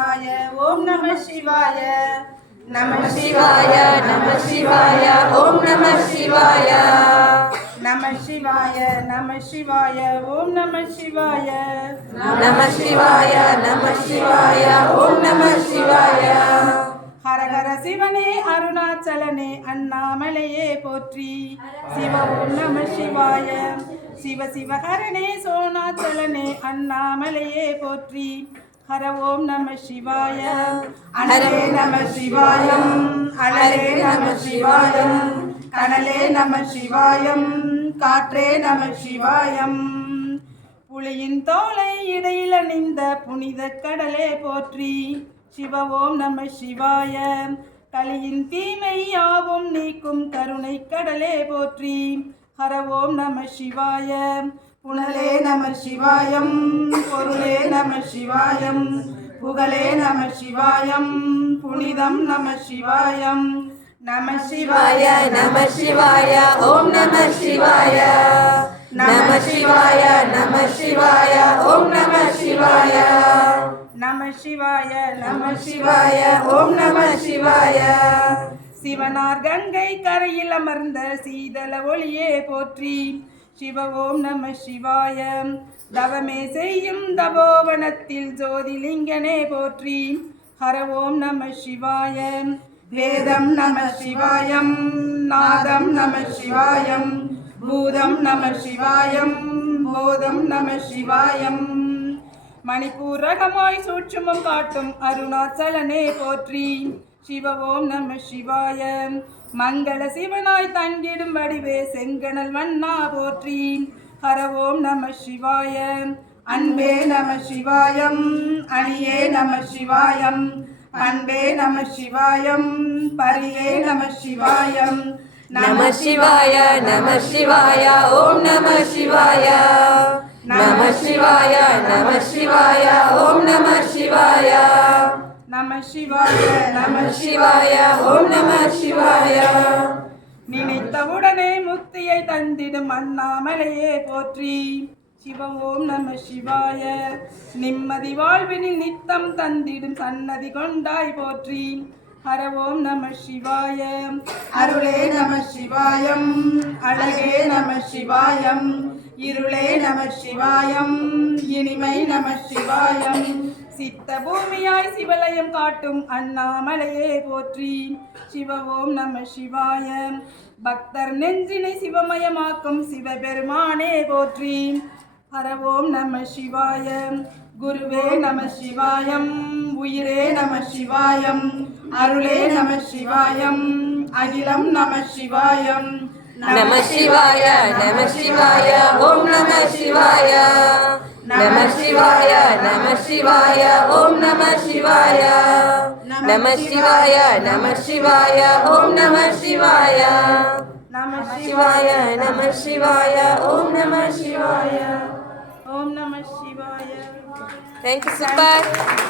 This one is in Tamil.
சிவாய ஓம் நம சிவாய நம சிவாய நம சிவாய ஓம் நம சிவாய நம சிவாய நம சிவாய ஓம் நம சிவாய நம சிவாய நம சிவாய ஓம் நம சிவாய ஹரஹர சிவனே அருணாச்சலனே அண்ணாமலையே போற்றி சிவ ஓம் நம சிவாய சிவ சிவஹரனே சோணாச்சலனே அண்ணாமலையே போற்றி ஹர ஓம் நம சிவாய அனலே நம சிவாயம் அனலே நம சிவாயம் கனலே நம சிவாயம் காற்றே நம சிவாயம் புலியின் தோலை இடையில் அணிந்த புனித கடலே போற்றி சிவ ஓம் நம சிவாய கலியின் தீமை யாவும் நீக்கும் கருணை கடலே போற்றி ஹர ஓம் நம சிவாய புனலே நம சிவாயம் பொருளே நம சிவாயம் புகழே நம சிவாயம் புனிதம் நம சிவாயம் நம சிவாய நம சிவாய ஓம் நம சிவாய நம சிவாய நம சிவாய ஓம் நம சிவாய நம சிவாய நம சிவாய ஓம் நம சிவாய சிவனார் கங்கை கரையில் அமர்ந்த சீதள ஒளியே போற்றி சிவ ஓம் நம சிவாய தவமே செய்யும் தபோவனத்தில் ஜோதிலிங்கனே போற்றி ஹர ஓம் நம சிவாய வேதம் நம சிவாயம் நாதம் நம சிவாயம் பூதம் நம சிவாயம் போதம் நம சிவாயம் மணிப்பூரகமாய் சூட்சுமம் காட்டும் அருணாச்சலனே போற்றி சிவ ஓம் நம சிவாய மங்கள சிவனாய் தங்கிடும் வடிவே செங்கனல் வண்ணா போற்றி ஹர ஓம் நம சிவாய அன்பே நம சிவாயம் அணியே நம சிவாயம் அன்பே நம சிவாயம் பரியே நம சிவாயம் நம சிவாய நம சிவாய ஓம் நம சிவாய நம சிவாய நம சிவாய ஓம் நம சிவாய நம சிவாய நம சிவாய ஓம் நம சிவாய நினைத்தவுடனே முக்தியை தந்திடும் அண்ணாமலையே போற்றி சிவ ஓம் நம சிவாய நிம்மதி வாழ்வினில் நித்தம் தந்திடும் சன்னதி கொண்டாய் போற்றி ஹர ஓம் நம சிவாய அருளே நம சிவாயம் அழகே நம சிவாயம் இருளே நம சிவாயம் இனிமை நம சிவாயம் சித்த பூமியாய் சிவலயம் காட்டும் அண்ணாமலையே போற்றி சிவ ஓம் நம சிவாய பக்தர் நெஞ்சினை சிவமயமாக்கும் சிவபெருமானே போற்றி ஹர ஓம் நம சிவாய குருவே நம சிவாயம் உயிரே நம சிவாயம் அருளே நம சிவாயம் அகிலம் நம சிவாயம் நம சிவாய நம சிவாய ஓம் நம சிவாய நம சிவாய நம சிவாய ஓம் நம சிவாய நம சிவாய நம சிவாய ஓம் நம சிவாய நம சிவாய நம சிவாய ஓம் நம சிவாய ஓம் நம சிவாய. Thank you, super.